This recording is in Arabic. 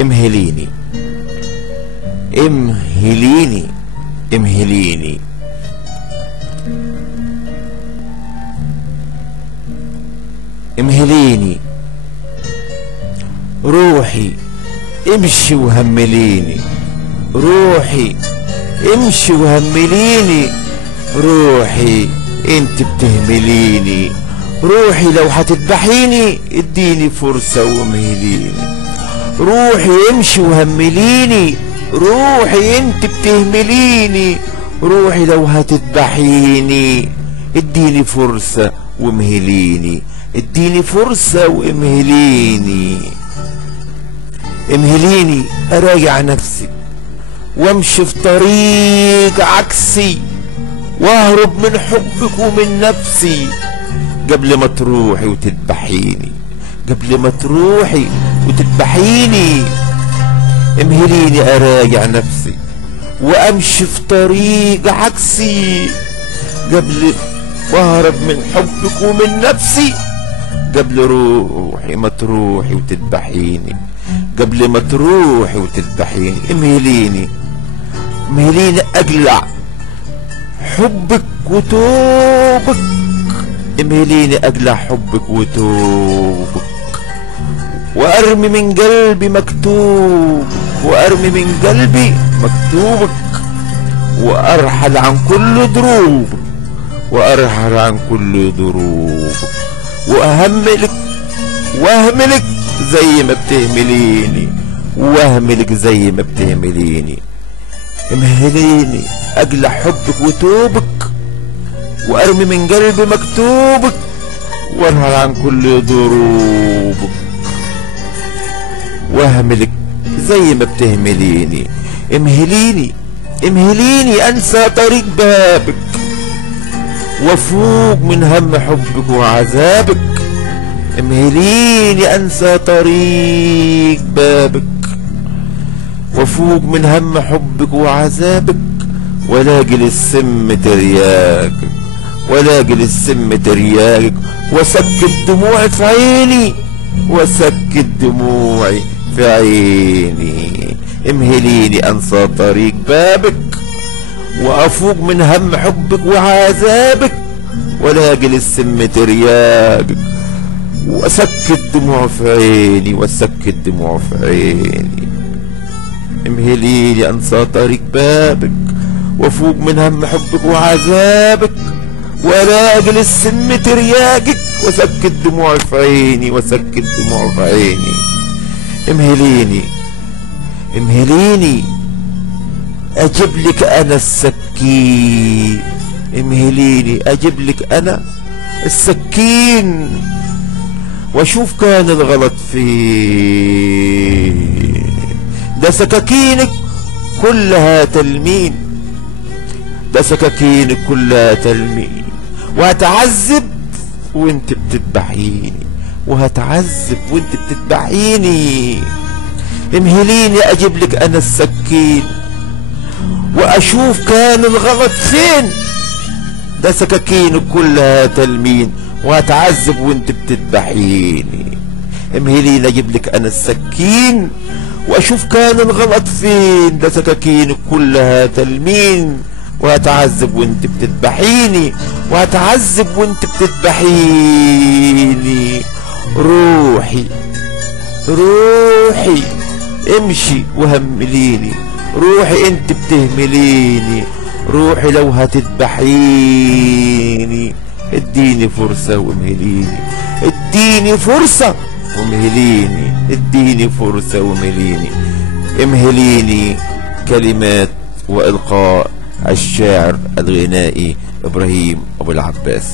امهليني امهليني امهليني. امهليني روحي امشي وهمليني، روحي امشي وهمليني، روحي انت بتهمليني، روحي لو هتذبحيني اديني فرصة وامهليني، روحي امشي وهمليني، روحي انت بتهمليني، روحي لو هتذبحيني اديني فرصة وامهليني، اديني فرصة وامهليني. امهليني اراجع نفسي وامشي في طريق عكسي واهرب من حبك ومن نفسي قبل ما تروحي وتذبحيني، قبل ما تروحي وتذبحيني. امهليني اراجع نفسي وامشي في طريق عكسي قبل واهرب من حبك ومن نفسي قبل روحي ما تروحي وتذبحيني، قبل ما تروحي وتذبحيني. امهليني امهليني اقلع حبك وتوبك، امهليني اقلع حبك وتوبك وارمي من قلبي مكتوب، وارمي من قلبي مكتوبك وارحل عن كل دروبك، وارحل عن كل دروبك واهملك واهملك زي ما بتهمليني، واهملك زي ما بتهمليني. امهليني اقلع حبك وتوبك وارمي من قلبي مكتوبك وارحل عن كل دروبك واهملك زي ما بتهمليني. امهليني امهليني انسى طريق بابك وافوق من هم حبك وعذابك، امهليني انسى طريق بابك وافوق من هم حبك وعذابك ولاقي للسم ترياقك، ولاقي للسم ترياقك واسكت دموعي في عيني، واسكت دموعي في عيني. امهليني انسى طريق بابك وافوق من هم حبك وعذابك ولاقي للسم ترياقك واسكت دموع في عيني، واسكت دموع في عيني. امهليني انسى طريق بابك وافوق من هم حبك وعذابك ولاقي للسم ترياقك واسكت دموع في عيني، واسكت دموع في عيني. امهليني امهليني اجيب لك انا السكين، امهليني اجيب لك انا السكين واشوف كان الغلط فين، ده سكاكينك كلها تلمين، ده سكاكينك كلها تلمين، وهتعذب وانت بتذبحيني، وهتعذب وانت بتذبحيني. امهليني اجيب لك انا السكين واشوف كان الغلط فين، ده سكاكينك كلها تلمين وهتعذب وانت بتذبحيني. امهليني اجيب لك انا السكين واشوف كان الغلط فين، ده سكاكينك كلها تلمين وهتعذب وانت بتذبحيني، وهتعذب وانت بتذبحيني. روحي روحي امشي وهمليني، روحي انت بتهمليني، روحي لو هتذبحيني اديني فرصة وامهليني، اديني فرصة وامهليني، اديني فرصة وامهليني. امهليني. كلمات والقاء الشاعر الغنائي ابراهيم ابو العباس.